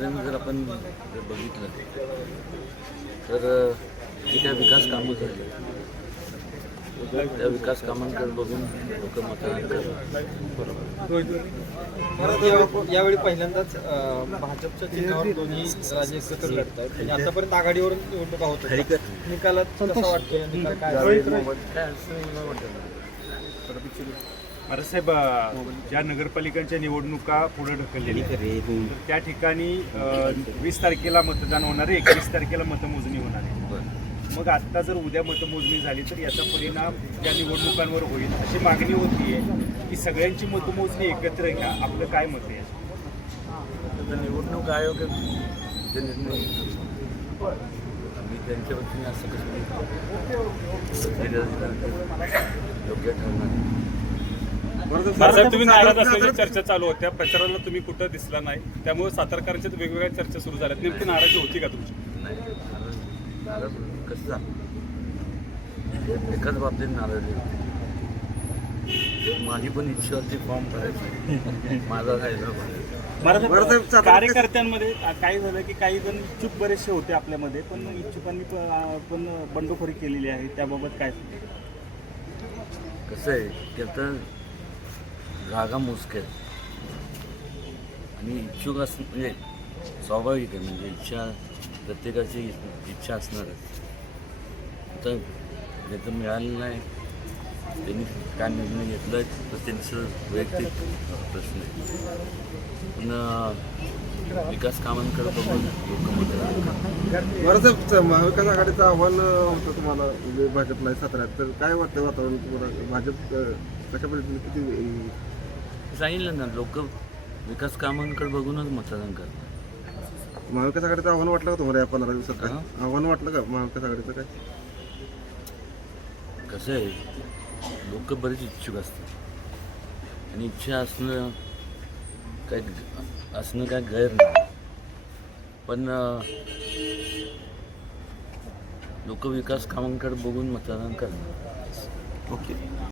आजपर्यंत जर आपण बघितलं तर जी काय विकास कामं झाली त्या विकास कामांकडे बघून लोक मतदान करतात. यावेळी पहिल्यांदाच भाजपच्या चिन्हावर दोन्ही राजे एकत्र लढत आहेत आणि आतापर्यंत आघाडीवरून निवडणुका होत आहेत. निकालात कसा वाटतोय? निकाल काय साहेब, ज्या नगरपालिकांच्या निवडणुका पुढे ढकललेल्या त्या ठिकाणी 20 तारखेला मतदान होणार आहे, 21 तारखेला मतमोजणी होणार आहे. मग आत्ता जर उद्या मतमोजणी झाली तर याचा परिणाम त्या निवडणुकांवर होईल अशी मागणी होतीये की सगळ्यांची मतमोजणी एकत्र घ्या. आपलं काय मत आहे? आता निवडणूक आयोग जे निर्णय घेतो, मी त्यांच्या वतीने असं कसं योग्य ठरणार. साहेब, तुम्ही नाराज असल्याच्या चर्चा चालू होत्या, प्रचाराला तुम्ही कुठं दिसला नाही, त्यामुळे सातारकरांच्या वेगवेगळ्या चर्चा सुरू झाल्या. नेमकी नाराजी होती का तुमची? नाही, नाराज कसं झालं, एकाच बाबतीत नाराजी होती. माझी पण इच्छा होती फॉर्म भरायची, माझा राहिला भरायचा. कार्यकर्त्यांमध्ये काय झालं की काही जण इच्छुक बरेचसे होते आपल्यामध्ये, पण इच्छुकांनी पण बंडखोरी केलेली आहे, त्याबाबत काय? कसं आहे की आता जागा मोजक्या आणि इच्छुक म्हणजे स्वाभाविक आहे, म्हणजे इच्छा प्रत्येकाची इच्छा असणारच. आता ज्याचं मिळालं नाही त्यांनी काय निर्णय घेतला तर त्यांचं वैयक्तिक प्रश्न आहे. पण विकास कामांकडे बघून लोक मतदान. बरं, महाविकास आघाडीचं आव्हान होतं तुम्हाला म्हणजे भाजपला साताऱ्यात, तर काय वाटतं वातावरण तुम्हाला? भाजप कशा पद्धतीने किती सांगितलं ना, लोक विकास कामांकडे बघूनच मतदान करतात. महाविकास आघाडीचं आव्हान वाटलं का तुम्हाला या 15 दिवसात? काय आव्हान वाटलं का महाविकास आघाडीचं? काय कसं आहे, लोक बरेच इच्छुक असतात आणि इच्छा असणं काय गैर नाही, पण लोक विकास कामांकडे बघून मतदान करतात. ओके.